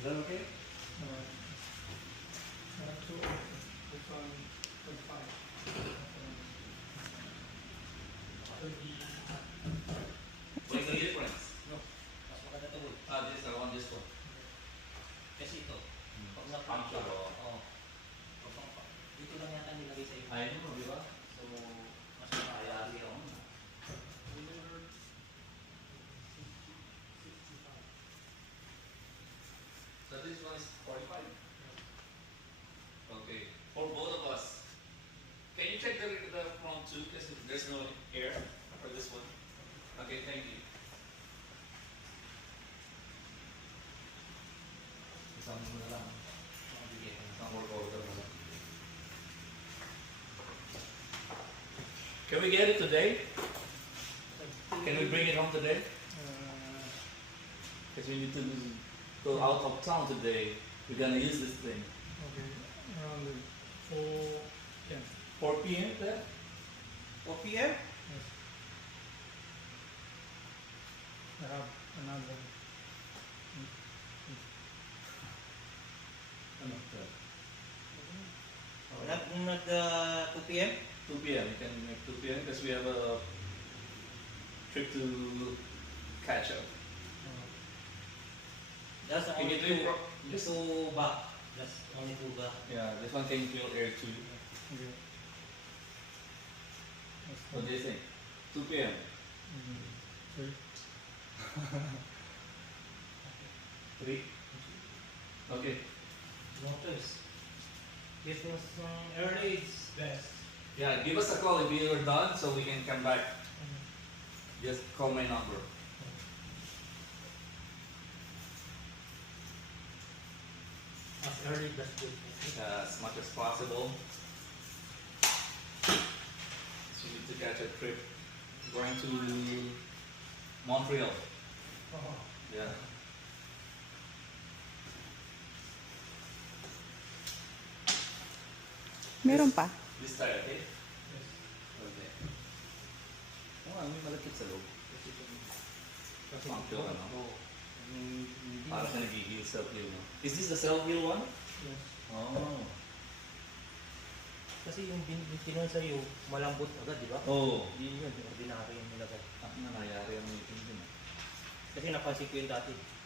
Is that okay? So this one 25. What is the difference? No, mas maganda to boy. This one, this one. Kasi ito, pag Pump na-pump siya, siya, oo. oo. Dito lang yata nilagay sa iyo. Ayun mo, di ba? So, mas makakaya. Ayari ako. Delivered 65. So this one is 45. Okay. For both of us. Can you check the front too? Because there's no air for this one. Okay, thank you. Isang mo na lang. Isang work order na lang. Can we get it today? Can we bring it home today? Because we need to go out of town today. We're gonna use this thing. Okay, around 4 p.m. 4 p.m. there? 4 p.m.? Yes. I have another. Ano? Nag 2 p.m.? 2 p.m. You can make 2 p.m. because we have a trip to catch up. Just Can only you do it? just two back. Just only two back. Yeah, this one can fill air too. Okay. What do you think? 2 p.m. Three. 3? Okay. No choice. This was early is best. Yeah, give us a call if you're done so we can come back. Just call my number. As early as good. As much as possible. So we need to catch a trip going to Montreal. Yeah. Meron pa. This side, okay? Yes. Okay. Oh, may malakit sa loob. Kasi Montreal, ano? Oo. Hindi Para ka nagigil self-heal, no? Is this the self-heal one? Yes. Oh. Kasi yung tinuan sa iyo, malambot agad, di ba? Oh. Yun yun, yung ordinary yung nilagay. Ano na nangyari ang meeting din? Kasi napansin ko yun dati.